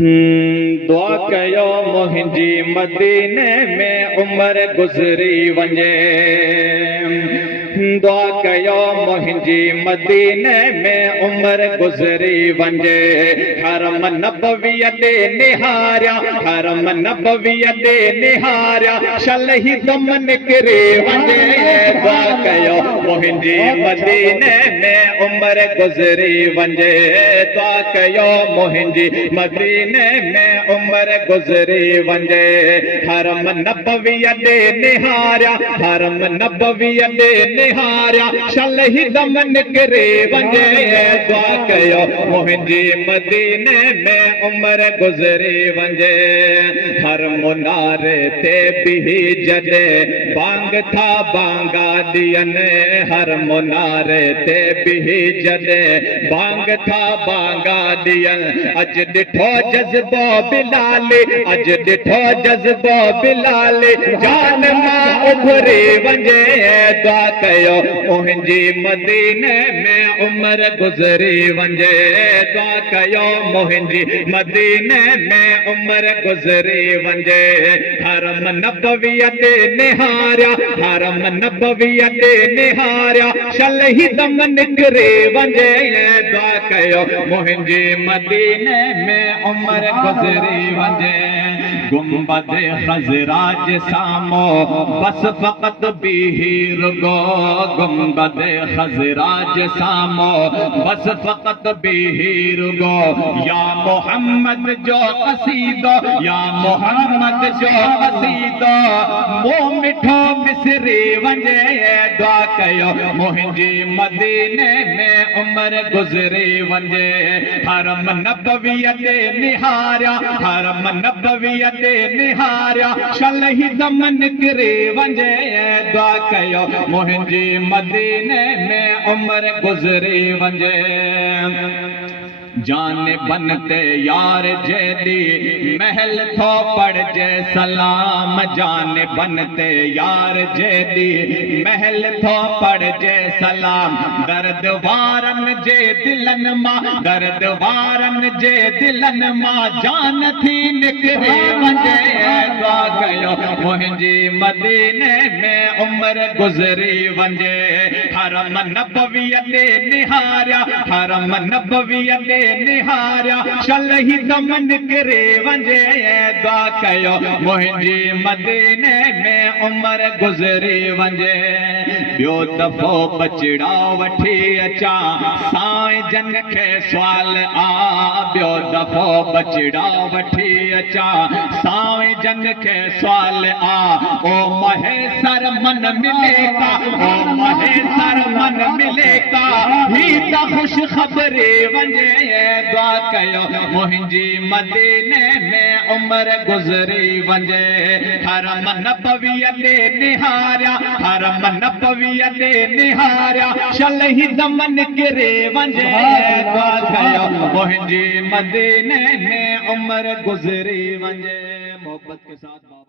दुआ कयो मुंहिंजी मदीने में उम्र गुज़री वञे। दुआ कयो मुंहिंजी मदीने में उम्र गुज़री वञे। हरम नबवीअ ॾे निहारिया, हरम नबवीअ ॾे निहारिया, शलही दम निकिरे वञे। दुआ कयो मुंहिंजी मदीने में उम्र गुज़री वञे। दुआ कयो मुंहिंजी मदीने में उम्र गुज़री वञे। हरम नबवीअ ॾे निहारिया, हरम नबवीअ ॾे निहारिया, शलही दम निकिरे वञे। दुआ कयो मुंहिंजी मदीने में उम्र गुज़री वञे। हर मुनारे ते बिही जॾहिं बांग था बांगा ॾियनि, हर मुनारे ते बिही जॾहिं बांग था बांगा ॾियनि, अॼु ॾिठो जज़्बो बिलाले, अॼु ॾिठो जज़्बो बिलाले, जान मां उभरी वञे। दुआ कयो मुंहिंजी मदीने में उम्र गुज़री वञे। दुआ कयो मुंहिंजी मदीने में उम्र गुज़री वञे। हरम नबवीअ ॾे निहारिया, हरम नबवीअ ॾे निहारिया, शलही दम निकिरे वञे। दुआ कयो मुंहिंजी मदीने में उम्र गुज़री वञे। गुंबद खज़रा जे साम्हूं बस फ़क़त बीही रुगो, गुंबद खज़रा जे साम्हूं बस फ़क़त बीही रुगो। या मोहम्मद जो क़सीदो, या मोहम्मद जो क़सीदो, मुंहुं मिठो बिसरी वञे। दुआ कयो मुंहिंजी मदीने में उम्र गुज़री वञे। हरम नबवीअ ॾे निहारिया, हरम नबवीअ ॾे निहारिया, शलही दम निकिरे वञे। दुआ कयो मुंहिंजी मदीने में उम्र गुज़री वञे। जान बन ते यार जेदी महल थो पढ़जे सलाम, जान बन ते यार जेदी महल थो पढ़जे सलाम। दर्द वारन जे दिलन मां, दर्द वारन जे दिलन मां जान थी निकिरे वञे। दुआ कयो मुंहिंजी मदीने में उम्र गुज़री वञे। हरम नबवीअ ॾे निहारिया, हरम नबवीअ ॾे निहारिया, शलही दम निकिरे वञे। दुआ कयो मुंहिंजी मदीने में उम्र गुज़री वञे। ॿियो दफ़ो बचड़ा वठी अचां, साईं जन खे सुवाल आ। ॿियो दफ़ो बचड़ा वठी अचां, साईं जन खे सुवाल आ। ओ महेसर मन मिले का, ओ महेसर मन मिले का, ही त ख़ुश ख़बरी वञे। दुआ कयो मुंहिंजी मदीने में उम्र गुज़री वञे। हरम नबवीअ ॾे निहारिया, हरम नबवीअ ॾे निहारिया, शलही दम निकिरे वञे। दुआ कयो मुंहिंजी मदीने में उम्र गुज़री वञे। मोहब्बत के साथ